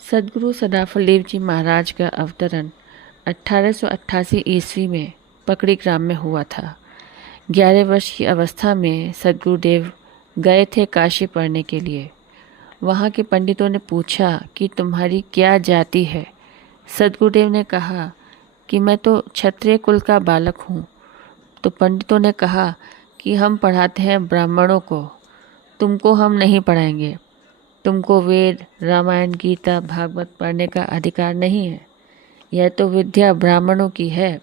सद्गुरु सदाफुलदेव जी महाराज का अवतरण 1888 ईस्वी में पकड़ी ग्राम में हुआ था। 11 वर्ष की अवस्था में सद्गुरुदेव गए थे काशी पढ़ने के लिए। वहाँ के पंडितों ने पूछा कि तुम्हारी क्या जाति है। सद्गुरुदेव ने कहा कि मैं तो क्षत्रिय कुल का बालक हूँ। तो पंडितों ने कहा कि हम पढ़ाते हैं ब्राह्मणों को, तुमको हम नहीं पढ़ाएंगे। तुमको वेद, रामायण, गीता, भागवत पढ़ने का अधिकार नहीं है। यह तो विद्या ब्राह्मणों की है।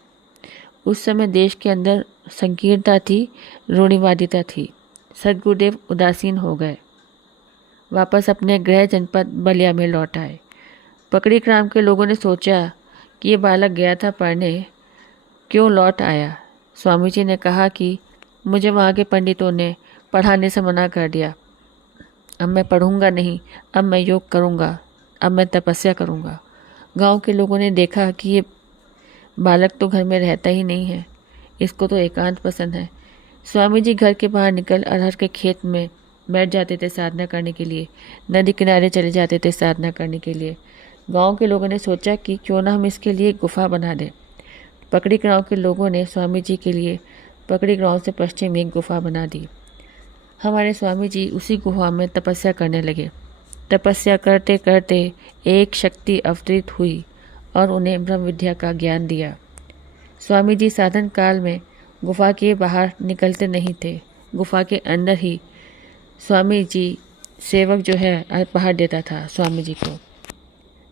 उस समय देश के अंदर संकीर्णता थी, रूढ़िवादिता थी। सद्गुरुदेव उदासीन हो गए, वापस अपने गृह जनपद बलिया में लौट आए। पकड़ी ग्राम के लोगों ने सोचा कि ये बालक गया था पढ़ने, क्यों लौट आया। स्वामी जी ने कहा कि मुझे वहाँ के पंडितों ने पढ़ाने से मना कर दिया। अब मैं पढ़ूंगा नहीं, अब मैं योग करूंगा, अब मैं तपस्या करूंगा। गांव के लोगों ने देखा कि ये बालक तो घर में रहता ही नहीं है, इसको तो एकांत पसंद है। स्वामी जी घर के बाहर निकल अरहर के खेत में बैठ जाते थे साधना करने के लिए, नदी किनारे चले जाते थे साधना करने के लिए। गांव के लोगों ने सोचा कि क्यों ना हम इसके लिए गुफा बना दें। पकड़ी गांव के लोगों ने स्वामी जी के लिए पकड़ी गांव से पश्चिम एक गुफा बना दी। हमारे स्वामी जी उसी गुफा में तपस्या करने लगे। तपस्या करते करते एक शक्ति अवतरित हुई और उन्हें ब्रह्म विद्या का ज्ञान दिया। स्वामी जी साधन काल में गुफा के बाहर निकलते नहीं थे, गुफा के अंदर ही स्वामी जी सेवक जो है बाहर देता था स्वामी जी को।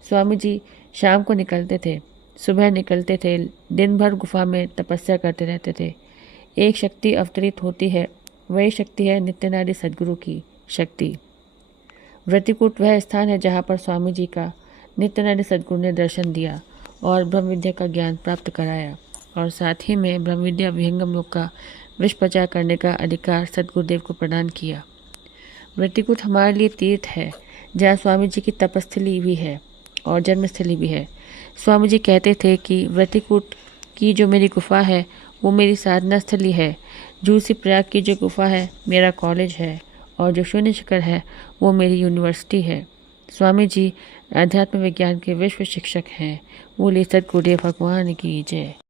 स्वामी जी शाम को निकलते थे, सुबह निकलते थे, दिन भर गुफा में तपस्या करते रहते थे। एक शक्ति अवतरित होती है, वही शक्ति है नित्यनारी सद्गुरु की शक्ति। व्रतिकूट वह स्थान है जहाँ पर स्वामी जी का नित्यनारी सद्गुरु ने दर्शन दिया और ब्रह्म विद्या का ज्ञान प्राप्त कराया, और साथ ही में ब्रह्म विद्या विहंगम योग का विष प्रचार करने का अधिकार सद्गुरुदेव को प्रदान किया। व्रतिकूट हमारे लिए तीर्थ है जहाँ स्वामी जी की तपस्थली भी है और जन्मस्थली भी है। स्वामी जी कहते थे कि व्रतिकूट की जो मेरी गुफा है वो मेरी साधना स्थली है, जूसी प्रयाग की जो गुफा है मेरा कॉलेज है, और जो शून्य शिखर है वो मेरी यूनिवर्सिटी है। स्वामी जी अध्यात्म विज्ञान के विश्व शिक्षक हैं। बोले सद्गुरुदेव भगवान की जय।